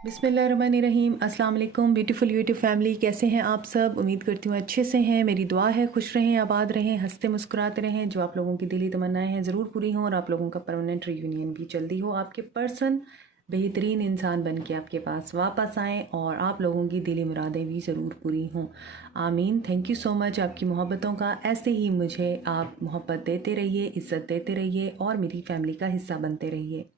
बिस्मिल्लाहिर्रहमानिर्रहीम। अस्सलाम वालेकुम ब्यूटीफुल यूट्यूब फैमिली, कैसे हैं आप सब? उम्मीद करती हूँ अच्छे से हैं। मेरी दुआ है खुश रहें, आबाद रहें, हंसते मुस्कुराते रहें। जो आप लोगों की दिली तमन्नाएं हैं ज़रूर पूरी हों और आप लोगों का परमानेंट रीयूनियन भी जल्दी हो। आपके पर्सन बेहतरीन इंसान बन के आपके पास वापस आएँ और आप लोगों की दिली मुरादें भी ज़रूर पूरी हों। आमीन। थैंक यू सो मच आपकी मोहब्बतों का। ऐसे ही मुझे आप मोहब्बत देते रहिए, इज़्ज़त देते रहिए और मेरी फैमिली का हिस्सा बनते रहिए।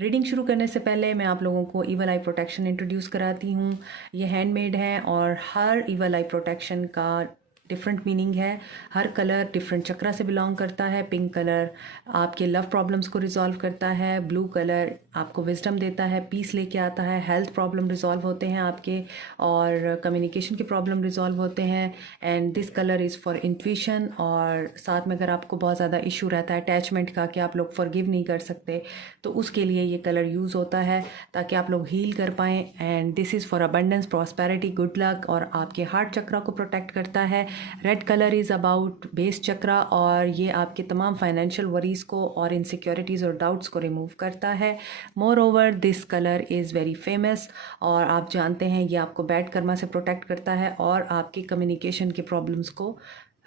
रीडिंग शुरू करने से पहले मैं आप लोगों को ईवल आई प्रोटेक्शन इंट्रोड्यूस कराती हूँ। ये हैंडमेड है और हर ईवल आई प्रोटेक्शन का डिफरेंट मीनिंग है। हर कलर डिफरेंट चक्रा से बिलोंग करता है। पिंक कलर आपके लव प्रॉब्लम्स को रिजॉल्व करता है। ब्लू कलर आपको विजडम देता है, पीस लेके आता है। हेल्थ प्रॉब्लम रिजॉल्व होते हैं आपके और कम्युनिकेशन के प्रॉब्लम रिजॉल्व होते हैं। And this colour is for intuition. और साथ में अगर आपको बहुत ज़्यादा इशू रहता है अटैचमेंट का कि आप लोग फॉरगिव नहीं कर सकते, तो उसके लिए ये कलर यूज़ होता है ताकि आप लोग हील कर पाएँ। And this is for abundance, prosperity, good luck और आपके हार्ट चक्रा को प्रोटेक्ट करता है। Red colour is about base chakra और ये आपके तमाम फाइनेंशियल वरीज़ को और इनसिक्योरिटीज़ और डाउट्स को रिमूव करता है। More over this colour is very famous और आप जानते हैं ये आपको बैड कर्मा से प्रोटेक्ट करता है और आपकी कम्युनिकेशन के प्रॉब्लम्स को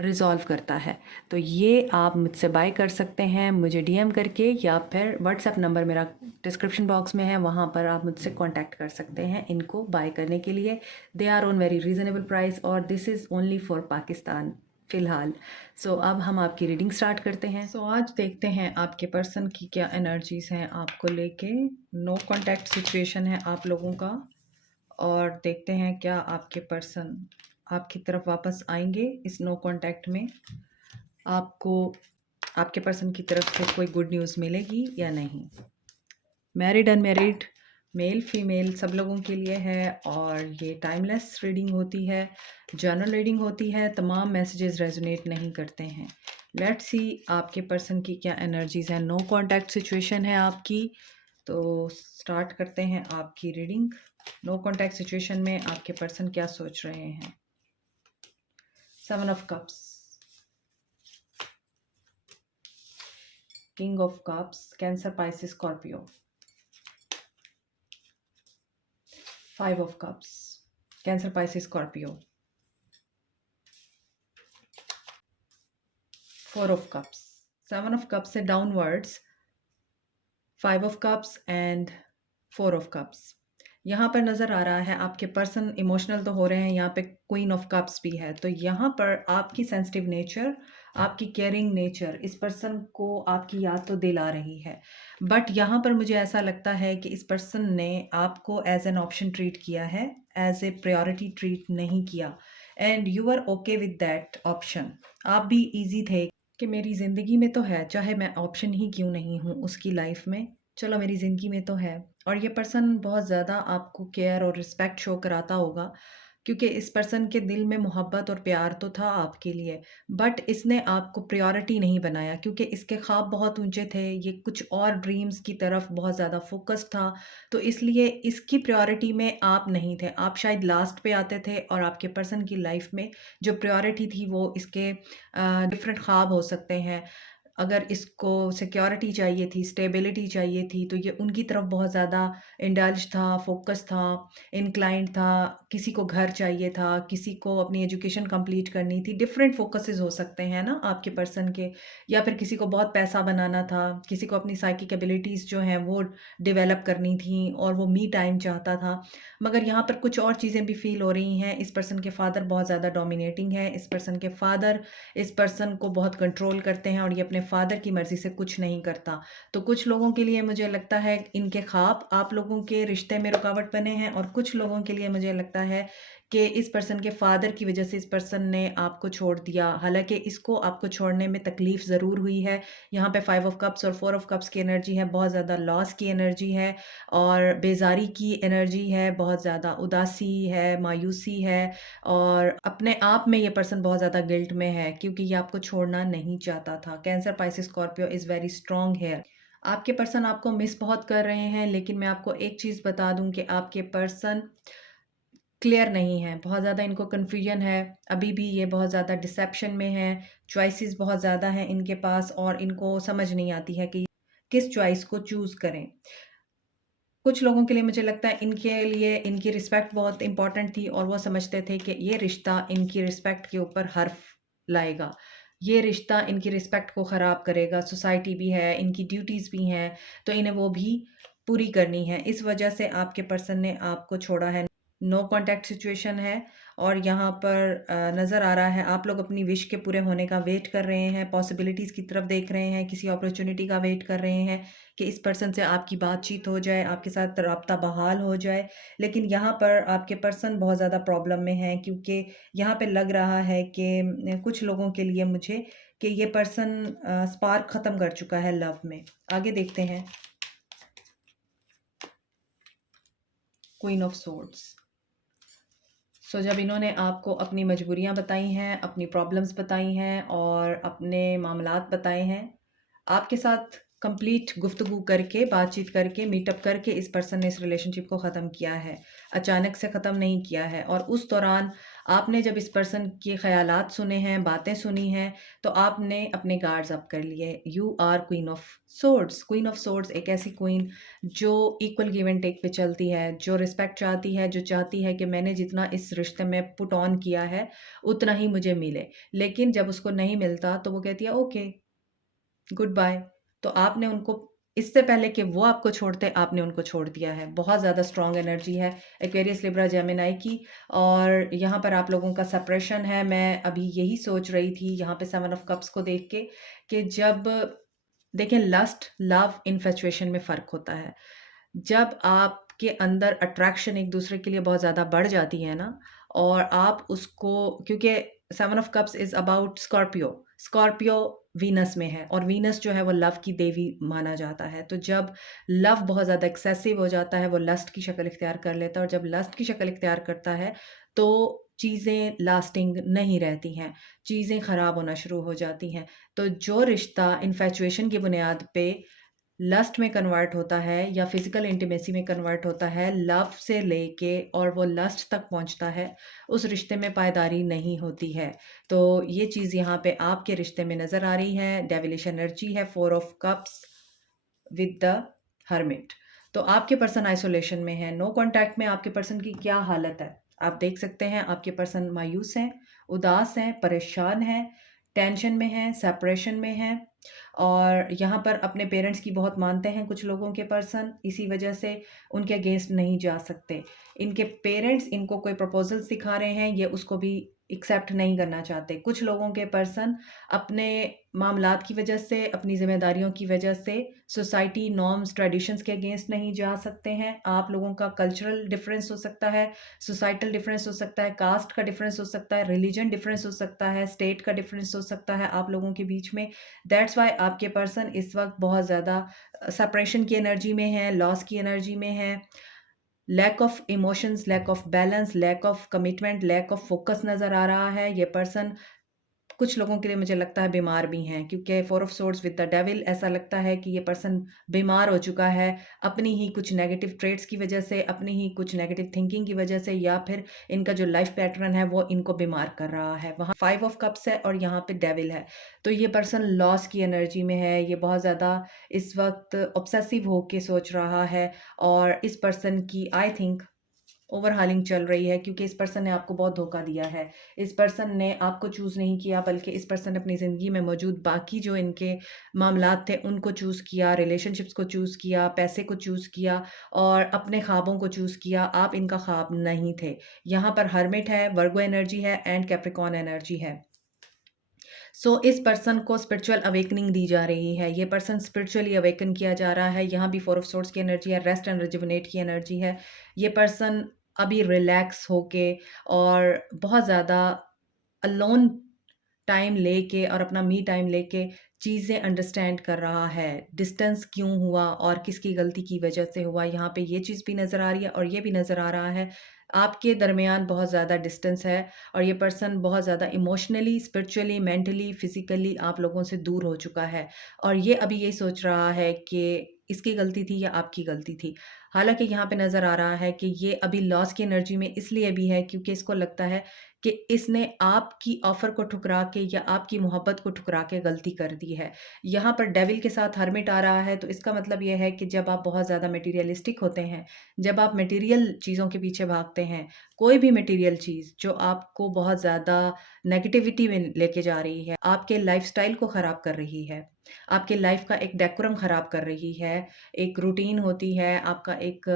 रिज़ॉल्व करता है। तो ये आप मुझसे बाय कर सकते हैं मुझे डीएम करके, या फिर व्हाट्सएप नंबर मेरा डिस्क्रिप्शन बॉक्स में है, वहाँ पर आप मुझसे कांटेक्ट कर सकते हैं इनको बाय करने के लिए। They are on very reasonable price और this is only for Pakistan फ़िलहाल। सो अब हम आपकी रीडिंग स्टार्ट करते हैं। सो आज देखते हैं आपके पर्सन की क्या एनर्जीज़ हैं आपको लेके। नो कॉन्टैक्ट सिचुएशन है आप लोगों का और देखते हैं क्या आपके पर्सन आपकी तरफ वापस आएंगे इस नो कांटेक्ट में। आपको आपके पर्सन की तरफ से कोई गुड न्यूज़ मिलेगी या नहीं। मैरिड अनमैरिड, मेल फीमेल सब लोगों के लिए है और ये टाइमलेस रीडिंग होती है, जनरल रीडिंग होती है। तमाम मैसेजेस रेजोनेट नहीं करते हैं। लेट्स सी आपके पर्सन की क्या एनर्जीज हैं। नो कांटेक्ट सिचुएशन है आपकी, तो स्टार्ट करते हैं आपकी रीडिंग। नो कांटेक्ट सिचुएशन में आपके पर्सन क्या सोच रहे हैं। 7 of Cups, King of Cups, Cancer, Pisces, Scorpio. 5 of Cups, Cancer, Pisces, Scorpio. 4 of Cups, 7 of Cups से downwards 5 of Cups and 4 of Cups। यहाँ पर नज़र आ रहा है आपके पर्सन इमोशनल तो हो रहे हैं। यहाँ पे क्वीन ऑफ कप्स भी है, तो यहाँ पर आपकी सेंसिटिव नेचर, आपकी केयरिंग नेचर इस पर्सन को आपकी याद तो दिला रही है। बट यहाँ पर मुझे ऐसा लगता है कि इस पर्सन ने आपको एज एन ऑप्शन ट्रीट किया है, एज ए प्रायोरिटी ट्रीट नहीं किया। And you are okay with that option. आप भी ईजी थे कि मेरी ज़िंदगी में तो है, चाहे मैं ऑप्शन ही क्यों नहीं हूँ उसकी लाइफ में, चलो मेरी ज़िंदगी में तो है। और ये पर्सन बहुत ज़्यादा आपको केयर और रिस्पेक्ट शो कराता होगा क्योंकि इस पर्सन के दिल में मोहब्बत और प्यार तो था आपके लिए, बट इसने आपको प्रायोरिटी नहीं बनाया क्योंकि इसके ख्वाब बहुत ऊंचे थे। ये कुछ और ड्रीम्स की तरफ बहुत ज़्यादा फोकस था, तो इसलिए इसकी प्रायोरिटी में आप नहीं थे। आप शायद लास्ट पे आते थे और आपके पर्सन की लाइफ में जो प्रायोरिटी थी वो इसके डिफरेंट ख्वाब हो सकते हैं। अगर इसको सिक्योरिटी चाहिए थी, स्टेबिलिटी चाहिए थी, तो ये उनकी तरफ बहुत ज़्यादा इंडल्ज था, फोकस था, इंक्लाइंड था। किसी को घर चाहिए था, किसी को अपनी एजुकेशन कंप्लीट करनी थी। डिफरेंट फोकसेस हो सकते हैं ना आपके पर्सन के, या फिर किसी को बहुत पैसा बनाना था, किसी को अपनी साइकिक एबिलिटीज़ जो हैं वो डेवलप करनी थी और वो मी टाइम चाहता था। मगर यहाँ पर कुछ और चीज़ें भी फील हो रही हैं। इस पर्सन के फादर बहुत ज़्यादा डोमिनेटिंग है। इस पर्सन के फादर इस पर्सन को बहुत कंट्रोल करते हैं और ये अपने फादर की मर्ज़ी से कुछ नहीं करता। तो कुछ लोगों के लिए मुझे लगता है इनके ख्वाब आप लोगों के रिश्ते में रुकावट बने हैं और कुछ लोगों के लिए मुझे लगता है कि इस पर्सन के फादर की वजह से इस पर्सन ने आपको छोड़ दिया। हालाँकि इसको आपको छोड़ने में तकलीफ़ ज़रूर हुई है। यहाँ पे 5 ऑफ कप्स और 4 ऑफ कप्स की एनर्जी है, बहुत ज़्यादा लॉस की एनर्जी है और बेज़ारी की एनर्जी है, बहुत ज़्यादा उदासी है, मायूसी है और अपने आप में ये पर्सन बहुत ज़्यादा गिल्ट में है क्योंकि ये आपको छोड़ना नहीं चाहता था। Cancer, Pisces, Scorpio is very strong here. आपके पर्सन आपको मिस बहुत कर रहे हैं, लेकिन मैं आपको एक चीज़ बता दूं कि आपके पर्सन क्लियर नहीं है। बहुत ज़्यादा इनको कन्फ्यूजन है, अभी भी ये बहुत ज़्यादा डिसेप्शन में है। चॉइसेस बहुत ज़्यादा हैं इनके पास और इनको समझ नहीं आती है कि किस चॉइस को चूज़ करें। कुछ लोगों के लिए मुझे लगता है इनके लिए इनकी रिस्पेक्ट बहुत इंपॉर्टेंट थी और वो समझते थे कि ये रिश्ता इनकी रिस्पेक्ट के ऊपर हर्फ लाएगा, ये रिश्ता इनकी रिस्पेक्ट को ख़राब करेगा, सोसाइटी भी है, इनकी ड्यूटीज़ भी हैं, तो इन्हें वो भी पूरी करनी है। इस वजह से आपके पर्सन ने आपको छोड़ा है। नो कॉन्टैक्ट सिचुएशन है और यहाँ पर नज़र आ रहा है आप लोग अपनी विश के पूरे होने का वेट कर रहे हैं, पॉसिबिलिटीज़ की तरफ देख रहे हैं, किसी अपॉर्चुनिटी का वेट कर रहे हैं कि इस पर्सन से आपकी बातचीत हो जाए, आपके साथ राब्ता बहाल हो जाए। लेकिन यहाँ पर आपके पर्सन बहुत ज़्यादा प्रॉब्लम में हैं, क्योंकि यहाँ पे लग रहा है कि कुछ लोगों के लिए मुझे कि ये पर्सन स्पार्क ख़त्म कर चुका है लव में। आगे देखते हैं। Queen of swords. जब इन्होंने आपको अपनी मजबूरियाँ बताई हैं, अपनी प्रॉब्लम्स बताई हैं और अपने मामलात बताए हैं, आपके साथ कंप्लीट गुफ्तगू करके, बातचीत करके, मीटअप करके इस पर्सन ने इस रिलेशनशिप को ख़त्म किया है। अचानक से ख़त्म नहीं किया है और उस दौरान आपने जब इस पर्सन के ख़यालात सुने हैं, बातें सुनी हैं, तो आपने अपने गार्ड्स अप कर लिए। You are queen of swords. Queen of swords एक ऐसी क्वीन जो इक्वल गिव एंड टेक पे चलती है, जो रिस्पेक्ट चाहती है, जो चाहती है कि मैंने जितना इस रिश्ते में पुट ऑन किया है, उतना ही मुझे मिले। लेकिन जब उसको नहीं मिलता तो वो कहती है ओके, गुड बाय। तो आपने उनको, इससे पहले कि वो आपको छोड़ते, आपने उनको छोड़ दिया है। बहुत ज़्यादा स्ट्रॉन्ग एनर्जी है एक्वेरियस लिब्रा जेमिनी की और यहाँ पर आप लोगों का सेपरेशन है। मैं अभी यही सोच रही थी यहाँ पे 7 ऑफ कप्स को देख के कि जब देखें लस्ट, लव, इन्फेचुएशन में फ़र्क होता है। जब आपके अंदर अट्रैक्शन एक दूसरे के लिए बहुत ज़्यादा बढ़ जाती है ना और आप उसको, क्योंकि 7 of cups is about Scorpio, Scorpio Venus में है और वीनस जो है वो लव की देवी माना जाता है। तो जब लव बहुत ज़्यादा एक्सेसिव हो जाता है वो लस्ट की शक्ल इख्तियार कर लेता है और जब लस्ट की शक्ल इख्तियार करता है तो चीज़ें लास्टिंग नहीं रहती हैं, चीज़ें ख़राब होना शुरू हो जाती हैं। तो जो रिश्ता इन्फैचुएशन की बुनियाद पे लस्ट में कन्वर्ट होता है या फिजिकल इंटीमेसी में कन्वर्ट होता है, लव से लेके और वो लस्ट तक पहुंचता है, उस रिश्ते में पायदारी नहीं होती है। तो ये चीज़ यहाँ पे आपके रिश्ते में नज़र आ रही है। डेविलिश एनर्जी है, 4 of cups with the hermit. तो आपके पर्सन आइसोलेशन में है, नो कॉन्टैक्ट में। आपके पर्सन की क्या हालत है आप देख सकते हैं। आपके पर्सन मायूस हैं, उदास हैं, परेशान हैं, टेंशन में हैं, सेपरेशन में हैं और यहाँ पर अपने पेरेंट्स की बहुत मानते हैं कुछ लोगों के पर्सन, इसी वजह से उनके अगेंस्ट नहीं जा सकते। इनके पेरेंट्स इनको कोई प्रपोजल दिखा रहे हैं, ये उसको भी एक्सेप्ट नहीं करना चाहते। कुछ लोगों के पर्सन अपने मामलात की वजह से, अपनी ज़िम्मेदारियों की वजह से सोसाइटी नॉर्म्स, ट्रेडिशंस के अगेंस्ट नहीं जा सकते हैं। आप लोगों का कल्चरल डिफरेंस हो सकता है, सोसाइटल डिफरेंस हो सकता है, कास्ट का डिफरेंस हो सकता है, रिलीजन डिफरेंस हो सकता है, स्टेट का डिफरेंस हो सकता है आप लोगों के बीच में। दैट्स वाई आपके पर्सन इस वक्त बहुत ज़्यादा सेपरेशन की एनर्जी में है, लॉस की एनर्जी में है। Lack of emotions, lack of balance, lack of commitment, lack of focus नज़र आ रहा है। ये पर्सन कुछ लोगों के लिए मुझे लगता है बीमार भी हैं, क्योंकि 4 of swords with the devil, ऐसा लगता है कि ये पर्सन बीमार हो चुका है अपनी ही कुछ नेगेटिव ट्रेट्स की वजह से, अपनी ही कुछ नेगेटिव थिंकिंग की वजह से, या फिर इनका जो लाइफ पैटर्न है वो इनको बीमार कर रहा है। वहाँ 5 ऑफ कप्स है और यहाँ पे डेविल है। तो ये पर्सन लॉस की एनर्जी में है, ये बहुत ज़्यादा इस वक्त ऑब्सेसिव होके सोच रहा है और इस पर्सन की आई थिंक ओवरहालिंग चल रही है, क्योंकि इस पर्सन ने आपको बहुत धोखा दिया है। इस पर्सन ने आपको चूज़ नहीं किया, बल्कि इस पर्सन ने अपनी ज़िंदगी में मौजूद बाकी जो इनके मामलात थे उनको चूज़ किया, रिलेशनशिप्स को चूज़ किया, पैसे को चूज़ किया और अपने ख्वाबों को चूज़ किया। आप इनका ख्वाब नहीं थे। यहाँ पर हर्मिट है, वर्गो एनर्जी है एंड कैप्रिकॉर्न एनर्जी है। इस पर्सन को स्पिरिचुअल अवेकनिंग दी जा रही है। ये पर्सन स्पिरिचुअली अवेकन किया जा रहा है। यहाँ भी 4 ऑफ सोर्ड्स की एनर्जी है, रेस्ट एंड रिजुविनेट की एनर्जी है। ये पर्सन अभी रिलैक्स होके और बहुत ज़्यादा अलोन टाइम लेके और अपना मी टाइम लेके चीज़ें अंडरस्टैंड कर रहा है। डिस्टेंस क्यों हुआ और किसकी गलती की वजह से हुआ, यहाँ पे ये चीज़ भी नज़र आ रही है और ये भी नज़र आ रहा है आपके दरमियान बहुत ज़्यादा डिस्टेंस है और ये पर्सन बहुत ज़्यादा इमोशनली, स्पिरिचुअली, मेंटली, फिज़िकली आप लोगों से दूर हो चुका है और ये अभी ये सोच रहा है कि इसकी गलती थी या आपकी गलती थी। हालाँकि यहाँ पे नज़र आ रहा है कि ये अभी लॉस की एनर्जी में इसलिए भी है क्योंकि इसको लगता है कि इसने आपकी ऑफ़र को ठुकरा के या आपकी मोहब्बत को ठुकरा के गलती कर दी है। यहाँ पर डेविल के साथ हर्मिट आ रहा है, तो इसका मतलब ये है कि जब आप बहुत ज़्यादा मटेरियलिस्टिक होते हैं, जब आप मटेरियल चीज़ों के पीछे भागते हैं, कोई भी मटेरियल चीज़ जो आपको बहुत ज़्यादा नेगेटिविटी में लेके जा रही है, आपके लाइफ़स्टाइल को ख़राब कर रही है, आपके लाइफ़ का एक डेकोरम ख़राब कर रही है, एक रूटीन होती है, आपका एक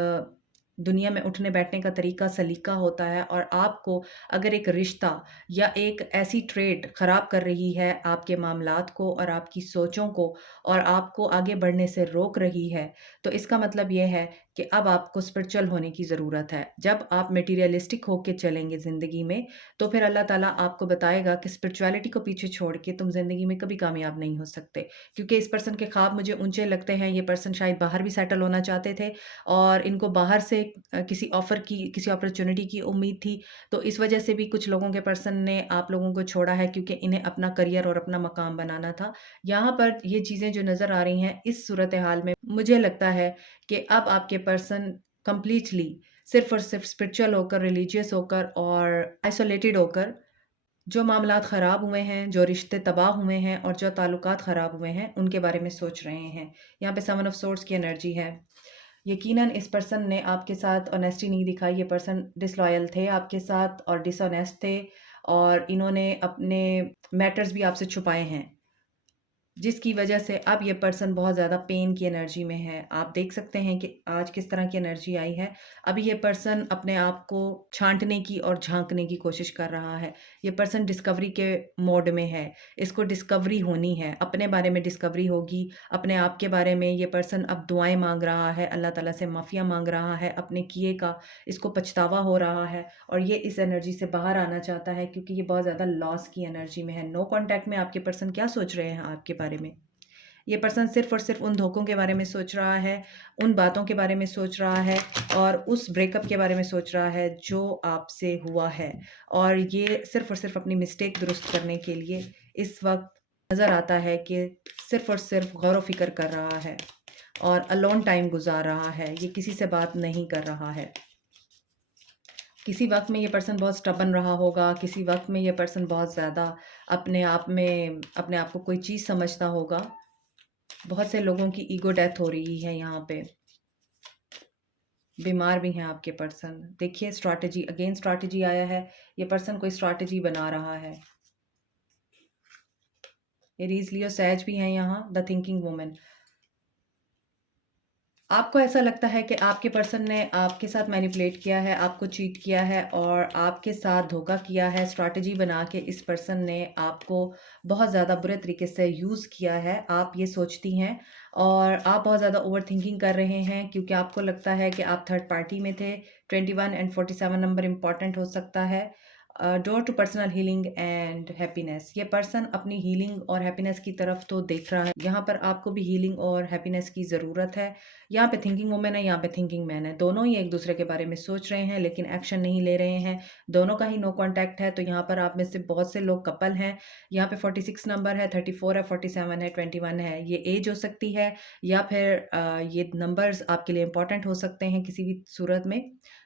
दुनिया में उठने बैठने का तरीका सलीका होता है, और आपको अगर एक रिश्ता या एक ऐसी ट्रेड ख़राब कर रही है आपके मामलात को और आपकी सोचों को, और आपको आगे बढ़ने से रोक रही है, तो इसका मतलब ये है कि अब आपको स्पिरिचुअल होने की ज़रूरत है। जब आप मटेरियलिस्टिक होके चलेंगे ज़िंदगी में, तो फिर अल्लाह ताला आपको बताएगा कि स्पिरिचुअलिटी को पीछे छोड़ के तुम ज़िंदगी में कभी कामयाब नहीं हो सकते। क्योंकि इस पर्सन के ख्वाब मुझे ऊँचे लगते हैं, ये पर्सन शायद बाहर भी सेटल होना चाहते थे, और इनको बाहर से किसी ऑफ़र की, किसी अपॉर्च्युनिटी की उम्मीद थी। तो इस वजह से भी कुछ लोगों के पर्सन ने आप लोगों को छोड़ा है, क्योंकि इन्हें अपना करियर और अपना मकाम बनाना था। यहाँ पर ये चीज़ें जो नज़र आ रही हैं, इस सूरत-ए-हाल में मुझे लगता है कि अब आपके पर्सन कंप्लीटली सिर्फ़ और सिर्फ़ स्पिरिचुअल होकर, रिलीजियस होकर और आइसोलेटेड होकर, जो मामलात ख़राब हुए हैं, जो रिश्ते तबाह हुए हैं और जो ताल्लुकात ख़राब हुए हैं, उनके बारे में सोच रहे हैं। यहाँ पे 7 ऑफ सोर्ड्स की एनर्जी है। यकीनन इस पर्सन ने आपके साथ ऑनेस्टी नहीं दिखाई, ये पर्सन डिसलॉयल थे आपके साथ और डिसऑनेस्ट थे, और इन्होंने अपने मैटर्स भी आपसे छुपाए हैं, जिसकी वजह से अब ये पर्सन बहुत ज़्यादा पेन की एनर्जी में है। आप देख सकते हैं कि आज किस तरह की एनर्जी आई है। अभी ये पर्सन अपने आप को छाँटने की और झाँकने की कोशिश कर रहा है। ये पर्सन डिस्कवरी के मोड में है। इसको डिस्कवरी होनी है, अपने बारे में डिस्कवरी होगी, अपने आप के बारे में ये पर्सन अब दुआएँ माँग रहा है, अल्लाह ताला से माफ़िया माँग रहा है अपने किए का, इसको पछतावा हो रहा है, और ये इस एनर्जी से बाहर आना चाहता है, क्योंकि ये बहुत ज़्यादा लॉस की एनर्जी में है। नो कॉन्टैक्ट में आपके पर्सन क्या सोच रहे हैं आपके बारे में? ये पर्सन सिर्फ़ और सिर्फ़ उन धोखों के बारे में सोच रहा है, उन बातों के बारे में सोच रहा है, और उस ब्रेकअप के बारे में सोच रहा है जो आपसे हुआ है, और ये सिर्फ़ और सिर्फ़ अपनी मिस्टेक दुरुस्त करने के लिए इस वक़्त नज़र आता है कि सिर्फ़ और सिर्फ़ गौर-व-फ़िक्र कर रहा है और अलोन टाइम गुज़ार रहा है। ये किसी से बात नहीं कर रहा है। किसी वक़्त में ये पर्सन बहुत स्टबर्न रहा होगा, किसी वक़्त में ये पर्सन बहुत ज़्यादा अपने आप को कोई चीज़ समझता होगा। बहुत से लोगों की ईगो डेथ हो रही है यहाँ पे। बीमार भी हैं आपके पर्सन। देखिए स्ट्रैटेजी, अगेन स्ट्रैटेजी आया है। ये पर्सन कोई स्ट्रैटेजी बना रहा है। एरीज़, लियो, सैज भी हैं यहाँ, द थिंकिंग वुमन। आपको ऐसा लगता है कि आपके पर्सन ने आपके साथ मैनिपुलेट किया है, आपको चीट किया है और आपके साथ धोखा किया है। स्ट्रैटेजी बना के इस पर्सन ने आपको बहुत ज़्यादा बुरे तरीके से यूज़ किया है, आप ये सोचती हैं, और आप बहुत ज़्यादा ओवरथिंकिंग कर रहे हैं, क्योंकि आपको लगता है कि आप थर्ड पार्टी में थे। 21 एंड 47 नंबर इम्पॉर्टेंट हो सकता है। Door to personal healing and happiness. ये पर्सन अपनी हीलिंग और हैप्पीनेस की तरफ तो देख रहा है। यहाँ पर आपको भी हीलिंग और हैप्पीनेस की ज़रूरत है। यहाँ पे थिंकिंग वुमन है, यहाँ पे थिंकिंग मैन है। दोनों ही एक दूसरे के बारे में सोच रहे हैं, लेकिन एक्शन नहीं ले रहे हैं। दोनों का ही नो कॉन्टैक्ट है। तो यहाँ पर आप में से बहुत से लोग कपल हैं। यहाँ पे 46 नंबर है, 34 है, 47 है, 21 है। ये एज हो सकती है, या फिर ये नंबर्स आपके लिए इंपॉर्टेंट हो सकते हैं किसी भी सूरत में।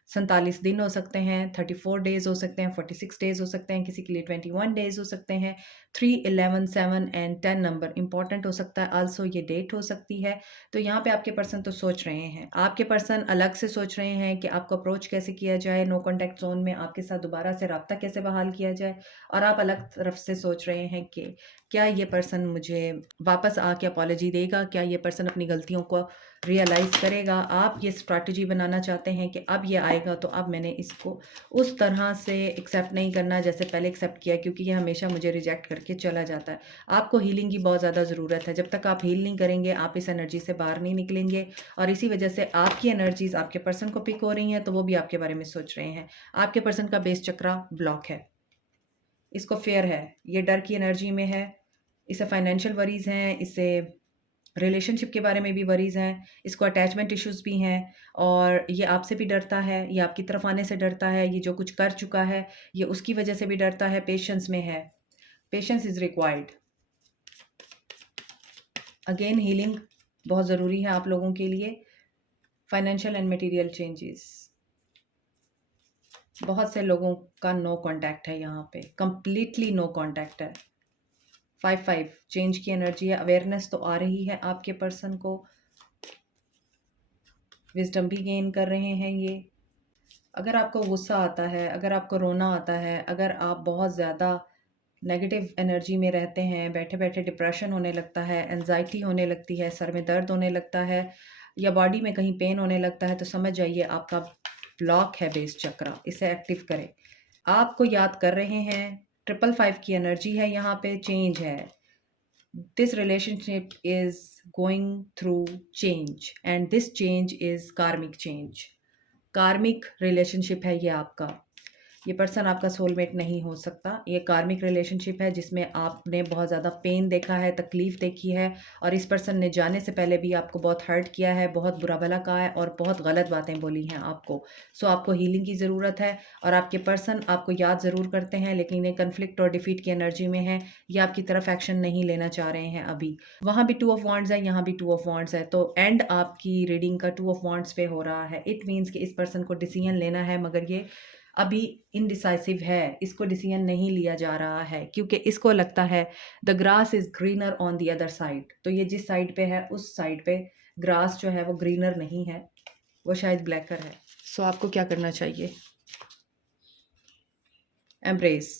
47 दिन हो सकते हैं, 34 डेज़ हो सकते हैं, 46 डेज़ हो सकते हैं, किसी के लिए 21 डेज़ हो सकते हैं। 3, 11, 7 एंड 10 नंबर इम्पॉर्टेंट हो सकता है। आल्सो ये डेट हो सकती है। तो यहाँ पे आपके पर्सन तो सोच रहे हैं। आपके पर्सन अलग से सोच रहे हैं कि आपको अप्रोच कैसे किया जाए, नो कॉन्टैक्ट ज़ोन में आपके साथ दोबारा से राब्ता कैसे बहाल किया जाए, और आप अलग तरफ से सोच रहे हैं कि क्या ये पर्सन मुझे वापस आके अपॉलॉजी देगा, क्या ये पर्सन अपनी गलतियों को रियलाइज़ करेगा। आप ये स्ट्रैटेजी बनाना चाहते हैं कि अब ये आएगा तो अब मैंने इसको उस तरह से एक्सेप्ट नहीं करना जैसे पहले एक्सेप्ट किया, क्योंकि ये हमेशा मुझे रिजेक्ट करके चला जाता है। आपको हीलिंग की बहुत ज़्यादा ज़रूरत है। जब तक आप हील नहीं करेंगे, आप इस एनर्जी से बाहर नहीं निकलेंगे, और इसी वजह से आपकी एनर्जीज़ आपके पर्सन को पिक हो रही हैं, तो वो भी आपके बारे में सोच रहे हैं। आपके पर्सन का बेस चक्रा ब्लॉक है, इसको फेयर है, ये डर की एनर्जी में है, इसे फाइनेंशियल वरीज़ हैं, इसे रिलेशनशिप के बारे में भी वरीज़ हैं, इसको अटैचमेंट इश्यूज़ भी हैं, और ये आपसे भी डरता है, ये आपकी तरफ आने से डरता है, ये जो कुछ कर चुका है, ये उसकी वजह से भी डरता है, पेशेंस में है। Patience is required. Again healing बहुत ज़रूरी है आप लोगों के लिए। Financial and material changes. बहुत से लोगों का नो कांटेक्ट है यहाँ पे, कंप्लीटली नो कांटेक्ट है। 5-5 चेंज की एनर्जी है, अवेयरनेस तो आ रही है आपके पर्सन को, विजडम भी गेन कर रहे हैं ये। अगर आपको गुस्सा आता है, अगर आपको रोना आता है, अगर आप बहुत ज़्यादा नेगेटिव एनर्जी में रहते हैं, बैठे बैठे डिप्रेशन होने लगता है, एनजाइटी होने लगती है, सर में दर्द होने लगता है या बॉडी में कहीं पेन होने लगता है, तो समझ जाइए आपका ब्लॉक है बेस चक्रा, इसे एक्टिव करें। आपको याद कर रहे हैं, 555 की एनर्जी है यहाँ पे, चेंज है। This relationship is going through change and this change is karmic change. कार्मिक रिलेशनशिप है ये आपका। ये पर्सन आपका सोलमेट नहीं हो सकता। ये कार्मिक रिलेशनशिप है जिसमें आपने बहुत ज़्यादा पेन देखा है, तकलीफ़ देखी है और इस पर्सन ने जाने से पहले भी आपको बहुत हर्ट किया है, बहुत बुरा भला कहा है और बहुत गलत बातें बोली हैं आपको। सो आपको हीलिंग की ज़रूरत है और आपके पर्सन आपको याद ज़रूर करते हैं, लेकिन ये कन्फ्लिक्ट और डिफीट की एनर्जी में है। ये आपकी तरफ एक्शन नहीं लेना चाह रहे हैं अभी। वहाँ भी 2 ऑफ वांड्स है, यहाँ भी 2 ऑफ वांड्स है, तो एंड आपकी रीडिंग का 2 ऑफ वांड्स पे हो रहा है। इट मीन्स कि इस पर्सन को डिसीजन लेना है, मगर ये अभी इनडिसाइसिव है, इसको डिसीजन नहीं लिया जा रहा है क्योंकि इसको लगता है the grass is greener on the other side. तो ये जिस साइड पे है उस साइड पे ग्रास जो है वो ग्रीनर नहीं है, वो शायद ब्लैकर है। सो आपको क्या करना चाहिए? Embrace.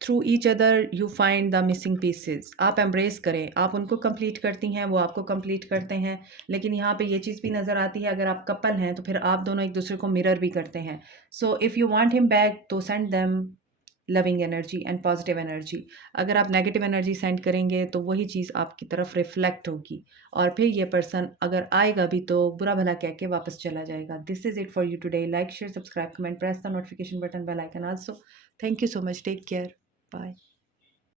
Through each other you find the missing pieces. आप एम्ब्रेस करें, आप उनको कंप्लीट करती हैं, वो आपको कंप्लीट करते हैं। लेकिन यहाँ पे ये चीज़ भी नज़र आती है, अगर आप कपल हैं तो फिर आप दोनों एक दूसरे को मिरर भी करते हैं। So if you want him back तो send them loving energy and positive energy. अगर आप नेगेटिव एनर्जी सेंड करेंगे तो वही चीज़ आपकी तरफ रिफ्लेक्ट होगी और फिर ये पर्सन अगर आएगा भी तो बुरा भला कह के वापस चला जाएगा। This is it for you today. Like share subscribe comment press the notification button bell icon also. Thank you so much, take care, bye.